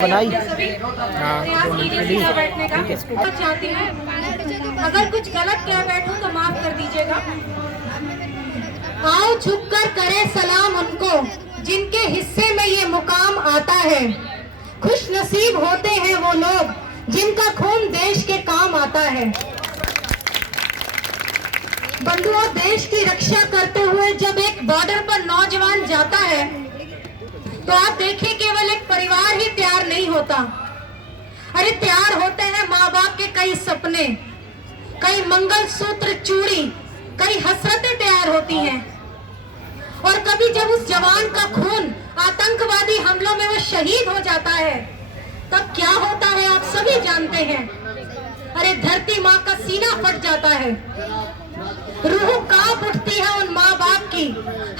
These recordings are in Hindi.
बनाई बैठने का चाहती हूँ। अगर कुछ गलत कह बैठूं तो माफ कर दीजिएगा। आओ झुककर करे सलाम उनको जिनके हिस्से में ये मुकाम आता है। खुश नसीब होते हैं वो लोग जिनका खून देश के काम आता है। बंधुओं, देश की रक्षा करते हुए जब एक बॉर्डर पर नौजवान जाता है तो आप देखिए केवल एक परिवार ही तैयार नहीं होता। अरे तैयार होते हैं माँ बाप के कई सपने, कई मंगलसूत्र, चूड़ी, कई हसरतें तैयार होती हैं। और कभी जब उस जवान का खून आतंकवादी हमलों में वो शहीद हो जाता है तब क्या होता है आप सभी जानते हैं। अरे धरती माँ का सीना फट जाता है, रूह कांप उठती है उन माँ बाप की,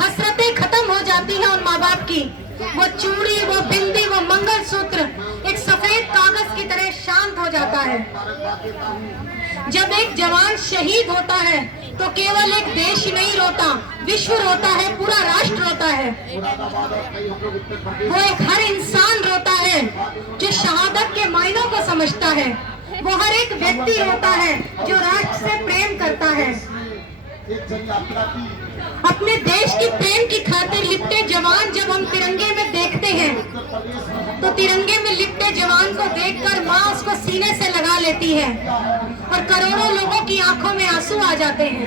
हसरतें खत्म हो जाती हैं उन माँ बाप की। वो चूड़ी, वो बिंदी, वो मंगलसूत्र एक सफेद कागज की तरह शांत हो जाता है। जब एक जवान शहीद होता है तो केवल एक देश नहीं रोता, विश्व रोता है, पूरा राष्ट्र रोता है। वो एक हर इंसान रोता है जो शहादत के मायनों को समझता है। वो हर एक व्यक्ति रोता है जो राष्ट्र से प्रेम करता है। अपने देश की प्रेम की खातिर लिपटे जवान जब हम तिरंगे में देखते हैं तो तिरंगे में लिपटे जवान को देखकर माँ उसको सीने से लगा लेती है और करोड़ों लोगों की आंखों में आंसू आ जाते हैं।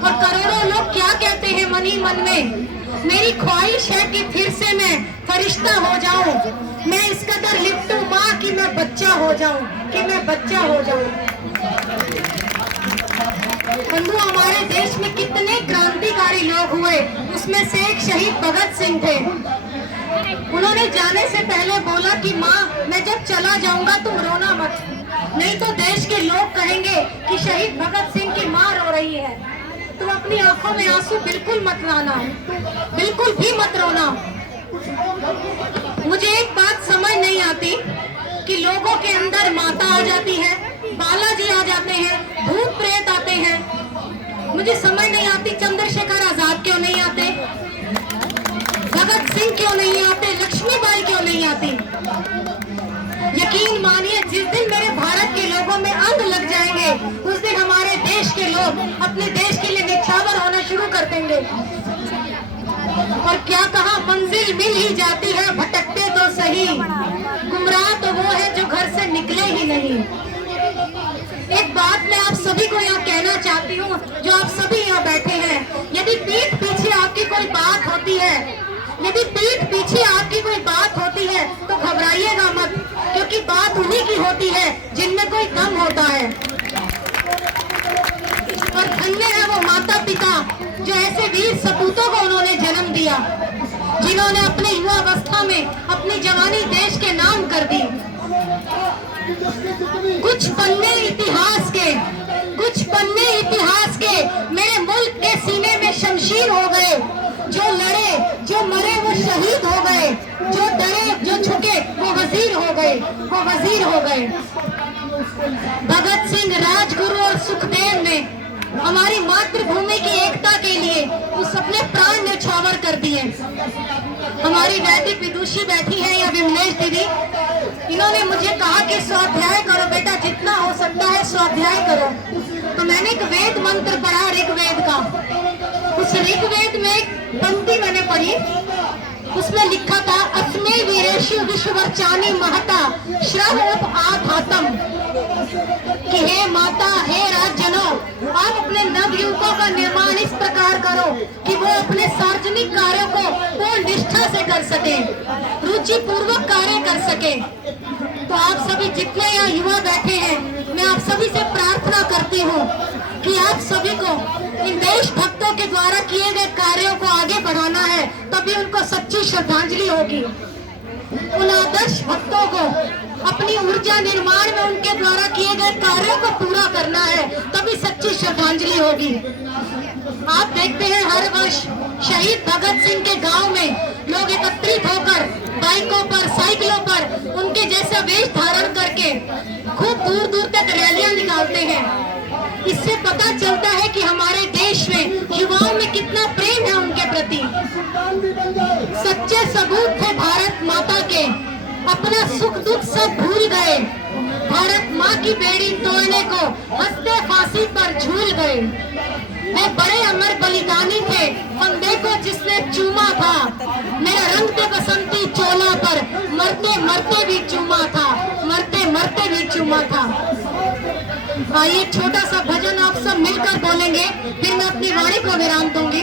और करोड़ों लोग क्या कहते हैं मन ही मन में, मेरी ख्वाहिश है कि फिर से मैं फरिश्ता हो जाऊं, मैं इस कदर लिपटूं माँ कि मैं बच्चा हो जाऊं, कि मैं बच्चा हो जाऊं। बंधु, हमारे देश में कितने क्रांतिकारी लोग हुए, उसमें से एक शहीद भगत सिंह थे। उन्होंने जाने से पहले बोला कि माँ मैं जब चला जाऊंगा तुम रोना मत, नहीं तो देश के लोग कहेंगे कि शहीद भगत सिंह की माँ रो रही है। तुम अपनी आंखों में आंसू बिल्कुल मत लाना, बिल्कुल भी मत रोना। मुझे एक बात समझ नहीं आती कि लोगों के अंदर माता आ जाती है, बालाजी आ जाते हैं, भूत प्रेत आते हैं। मुझे समझ नहीं आती चंद्रशेखर आजाद क्यों नहीं आते, भगत सिंह क्यों नहीं आते, लक्ष्मीबाई क्यों नहीं आती। यकीन मानिए जिस दिन मेरे भारत के लोगों में अंग लग जाएंगे उस दिन हमारे देश के लोग अपने देश के लिए निछावर होना शुरू कर देंगे। और क्या कहा, मंजिल मिल ही जाती है भटकते तो सही, गुमराह तो वो है जो घर से निकले ही नहीं। एक बात मैं आप सभी को यहाँ कहना चाहती हूँ, जो आप सभी यहाँ बैठे हैं, यदि पीठ पीछे आपकी कोई बात होती है, यदि पीठ पीछे आपकी कोई बात होती है तो घबराइएगा मत, क्योंकि बात उन्हीं की होती है जिनमें कोई दम होता है। और धन्य है वो माता पिता जो ऐसे वीर सपूतों को उन्होंने जन्म दिया, जिन्होंने अपने युवावस्था में अपनी जवानी देश के नाम कर दी। कुछ पन्ने इतिहास के, कुछ पन्ने इतिहास के मेरे मुल्क के सीने में शमशीर हो गए। जो लड़े, जो मरे वो शहीद हो गए, जो डरे, जो झुके वो वजीर हो गए, वो वजीर हो गए। भगत सिंह, राजगुरु और सुखदेव ने हमारी मातृभूमि की एकता के लिए उस अपने प्राण न्यौछावर कर दिए। हमारी वैदिक विदुषी बैठी है या विमलेश दीदी, इन्होंने मुझे कहा कि स्वाध्याय करो बेटा, जितना हो सकता है स्वाध्याय करो। तो मैंने एक वेद मंत्र पढ़ा, ऋग्वेद का। उस ऋग्वेद में एक पंक्ति मैंने पढ़ी, उसमें लिखा था अस्मे वीरेषु विश्ववर्चानि महता श्रवोप आधातम, कि हे माता, हे राजजनों, आप अपने नवयुवकों का निर्माण इस प्रकार करो कि वो अपने सार्वजनिक कार्यों को पूर्ण निष्ठा से कर सके, रुचि पूर्वक कार्य कर सके। तो आप सभी जितने यहाँ युवा बैठे हैं, मैं आप सभी से प्रार्थना करती हूँ कि आप सभी को इन देशभक्तों के द्वारा किए गए कार्यों को आगे बढ़ाना है, तभी उनको सच्ची श्रद्धांजलि होगी। उन आदर्श भक्तों को अपनी ऊर्जा निर्माण में उनके द्वारा किए गए कार्यों को पूरा करना है, तभी सच्ची श्रद्धांजलि होगी। आप देखते हैं हर वर्ष शहीद भगत सिंह के गांव में लोग एकत्रित होकर बाइकों पर, साइकिलों पर उनके जैसा वेश धारण करके खूब दूर दूर तक रैलियां निकालते हैं। इससे पता चलता है कि हमारे देश में युवाओं में कितना प्रेम है उनके प्रति। सच्चे सबूत थे भारत माता के अपना सुख दुख सब भूल गए। भारत माँ की बेड़ी तोड़ने को हंसते फांसी पर झूल गए। वे बड़े अमर बलिदानी थे, फंदे को जिसने चूमा था। मेरा रंग थे बसंती चोला पर, मरते मरते भी चूमा था, मरते मरते भी चूमा था। आइए छोटा सा भजन आप सब मिलकर बोलेंगे, फिर मैं अपनी वाणी को विराम दूंगी।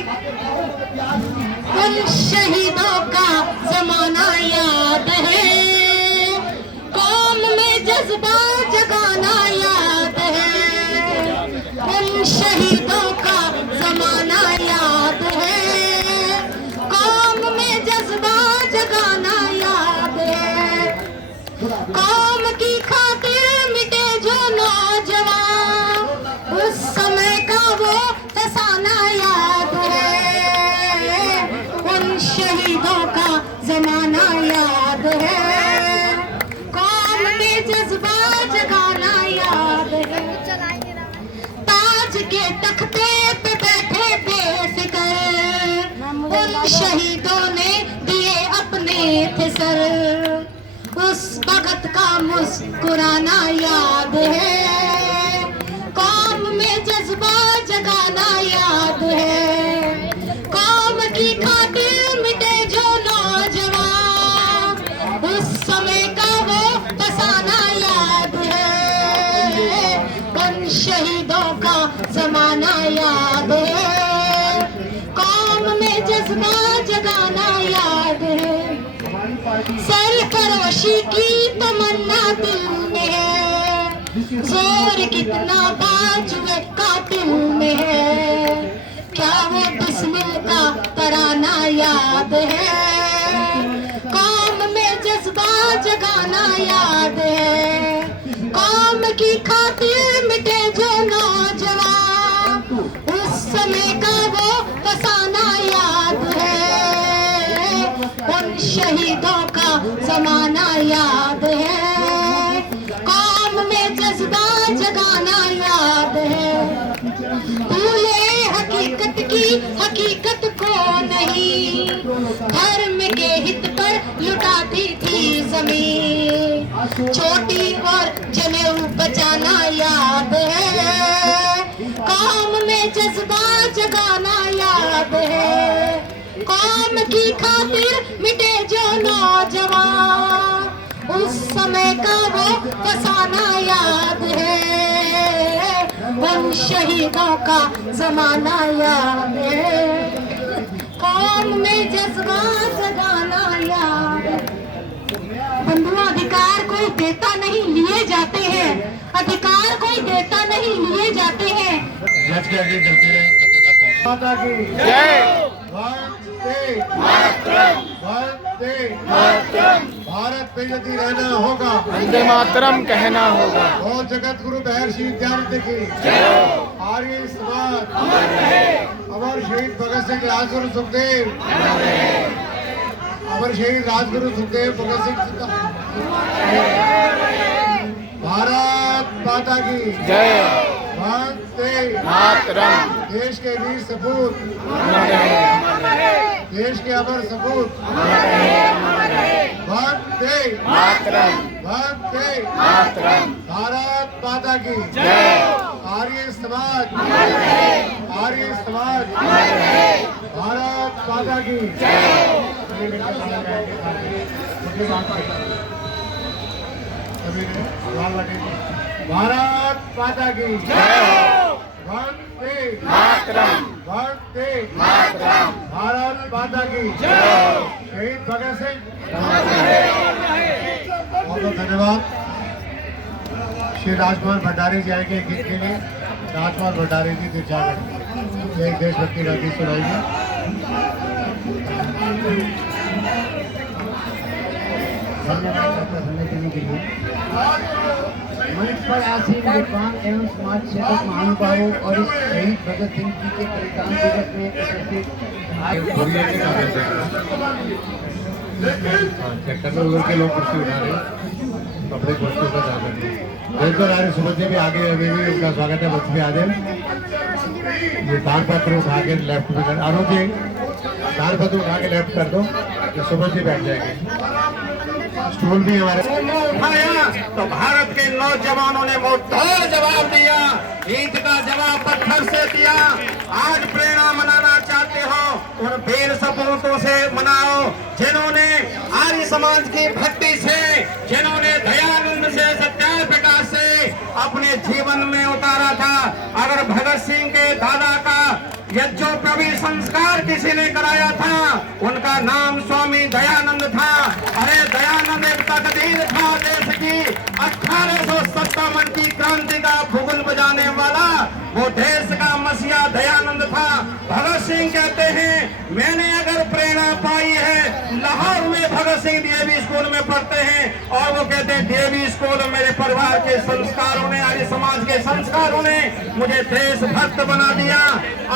उन शहीदों का जमाना याद है, कौम में जज्बा जगाना याद है। उन शहीदों का जमाना याद है, कौम में जज्बा जगाना याद है। कौम की खातिर मिटे जो नौजवान, उस समय का वो फसाना याद है। उन शहीदों का जमाना याद है, कौम में जज्बा जगाना याद है। ताज के तख्ते पे बैठे बेफिक्र, उन शहीदों ने दिए अपने थे सर। उस वक्त का मुस्कुराना याद है, कौम में जज्बा जगाना याद है। कौम की खातिर मिटे जो नौजवान, उस समय का वो फसाना याद है। उन शहीदों का जमाना याद है, कौम में जज्बा जगाना याद है। सरफरोशी की तमन्ना दिल में है, जोर कितना बाजुए कातिल में है। क्या वो बिस्मिल का तराना याद है, कौम में जज्बा जगाना याद है। कौम की खातिर मिटे जो नौजवान, उस समय का वो फसाना याद है। उन शहीदों का जमाना याद है, कौम में जज्बा जगाना याद है। भूले हकीकत की हकीकत को नहीं, धर्म के हित पर लुटाती थी जमीन। छोटी और जनेऊ बचाना याद है, कौम में जज्बा जगाना याद है। कौम की खातिर मिटे जो नौजवान, उस समय का वो फसाना याद है। उन शहीदों का जमाना याद है, कौम में जज्बा जगाना याद है। बंधुओं, अधिकार कोई देता नहीं, लिए जाते हैं। अधिकार कोई देता नहीं, लिए जाते हैं। माता की जय। वंदे मातरम। भारत पे यदि रहना होगा, वंदे मातरम कहना होगा। और जगत गुरु महर्षि विद्यार्थी की आर्य समाज अमर शहीद भगत सिंह राजगुरु सुखदेव, अमर शहीद राजगुरु सुखदेव भगत सिंह। भारत माता की जय। वंदे मातरम। देश के वीर सपूत, देश के अमर सपूत। वंदे मातरम। वंदे मातरम। भारत माता की जय। आर्य समाज, आर्य समाज। भारत माता की जय। भारत माता की जय। वंदे मातरम। वंदे मातरम। भारत माता की जय। शहीद भगत सिंह। बहुत बहुत धन्यवाद। श्री राजकुमार भंडारी जी आएंगे गीत के लिए। राजकुमार भंडारी जी दिलजागत एक देशभक्ति का गीत सुनाएंगे। धन्यवाद के लिए मंच पर आसीन विद्वान एवं समाज सेवक महानुभावों और इस शहीद भगत सिंह जी के बलिदान दिवस में उपस्थित के लोग कुर्सी उठा रहे कपड़े कुर्सी पर जा रहे हैं। सुबह से भी आगे अभी भी उनका स्वागत है। बच्चे आ जाए। ये दान पत्र उठा के लेफ्ट में कर आरोग्य दान पत्र उठा के लेफ्ट कर दो, तो सुबह से बैठ जाएंगे। स्टूल भी हमारे मुंह उठाया तो भारत के नौजवानों ने मुंहतोड़ जवाब दिया, ईंट का जवाब पत्थर से दिया। आज प्रेरणा मनाना चाहते हो उन वीर सपूतों से मनाओ जिन्होंने आर्य समाज की भक्ति से, जिन्होंने दयानंद से, सत्याग्रह प्रकाश से अपने जीवन में उतारा था। अगर भगत सिंह के दादा का यज्ञोपवीत संस्कार किसी ने कराया था, उनका नाम स्वामी दयानंद था। अरे दयानंद एक तकदीर था देश की। 1857 की क्रांति का भूगोल बजाने वाला वो देश का मसीहा दयानंद था। भगत सिंह कहते हैं मैंने अगर प्रेरणा पाई है, लाहौर में भगत सिंह डीएवी स्कूल में पढ़ते हैं और वो कहते हैं डीएवी स्कूल मेरे परिवार के संस्कारों ने, आर्य समाज के संस्कारों ने मुझे देशभक्त बना दिया।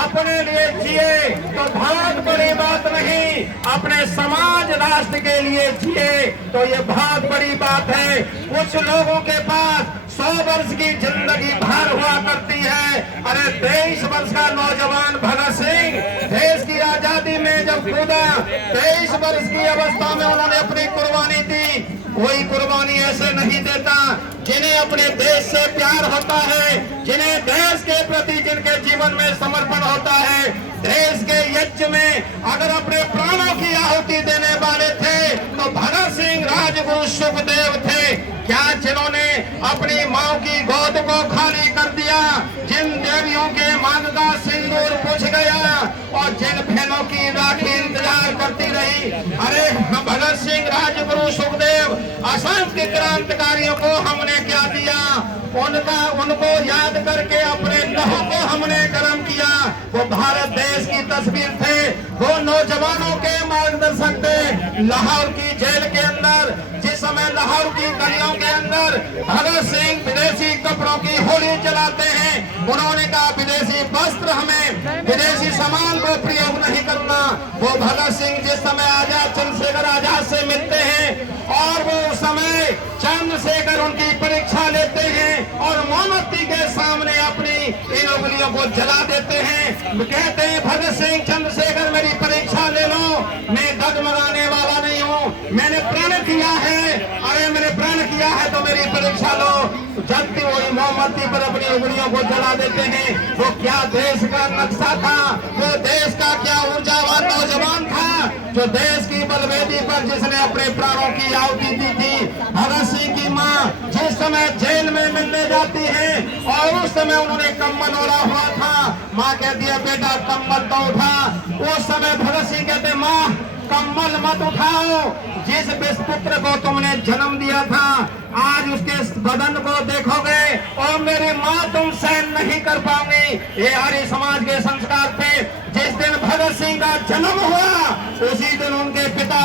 अपने लिए जिए तो बहुत बड़ी बात नहीं, अपने समाज राष्ट्र के लिए जिए तो ये बहुत बड़ी बात है। कुछ लोगों के पास 100 वर्ष की जिंदगी भार हुआ करती है। अरे 23 वर्ष का नौजवान भगत सिंह देश की आजादी में जब कूदा, 23 वर्ष की अवस्था में उन्होंने अपनी कुर्बानी दी। कोई कुर्बानी ऐसे नहीं देता जिन्हें अपने देश से प्यार होता है, जिन्हें देश के प्रति जिनके जीवन में समर्पण होता है। देश के यज्ञ में अगर अपने प्राणों की आहुति देने वाले थे तो भगत सिंह राजगुरु सुखदेव थे। क्या जिन्होंने अपनी माँ की गोद को खाली कर दिया, जिन देवियों के मांग का सिंदूर बुझ गया और जिन बहनों की राखी इंतजार करती रही। अरे भगत सिंह राजगुरु सुखदेव असंख्य क्रांतिकारियों को हमने क्या दिया, उनको याद करके अपने लहू को हमने गर्म किया। वो भारत देश की तस्वीर थे, वो नौजवानों के मार्गदर्शक थे। लाहौर की जेल के अंदर जिस समय लाहौर की गलियों के अंदर भगत सिंह विदेशी कपड़ों की होली जलाते हैं, उन्होंने कहा विदेशी वस्त्र हमें, विदेशी सामान को प्रयोग नहीं करना। वो भगत सिंह जिस समय आजाद चंद्रशेखर आजाद से मिलते हैं और वो उस समय चंद्रशेखर उनकी परीक्षा लेते हैं और मोमबत्ती के सामने अपनी इन उंगलियों को जला देते हैं। कहते हैं भगत सिंह चंद्रशेखर मेरी परीक्षा ले लो, मैं डगमगाने वाला नहीं हूँ, मैंने प्रण किया है। अरे मैंने प्रण किया है तो मेरी परीक्षा लो। जलती हुई मोमबत्ती पर अपनी उंगलियों को जला देते हैं। वो क्या देश का नक्शा था, वो देश का क्या ऊर्जावान नौजवान था जो देश की बलवेदी पर जिसने अपने प्राणों की आहुति दी थी। भगत सिंह की माँ जिस समय जेल में मिलने जाती है और उस समय उन्होंने कम्बल ओढ़ा हुआ था, माँ कहती है बेटा कम्बल तो उठा। उस समय भगत सिंह कहते माँ कम्बल मत उठाओ, जिस पुत्र को तुमने जन्म दिया था आज उसके बदन को देखोगे और मेरी माँ तुम सहन नहीं कर पाओगे। ये आर्य समाज के संस्कार थे। जिस दिन भगत सिंह का जन्म हुआ उसी दिन उनके पिता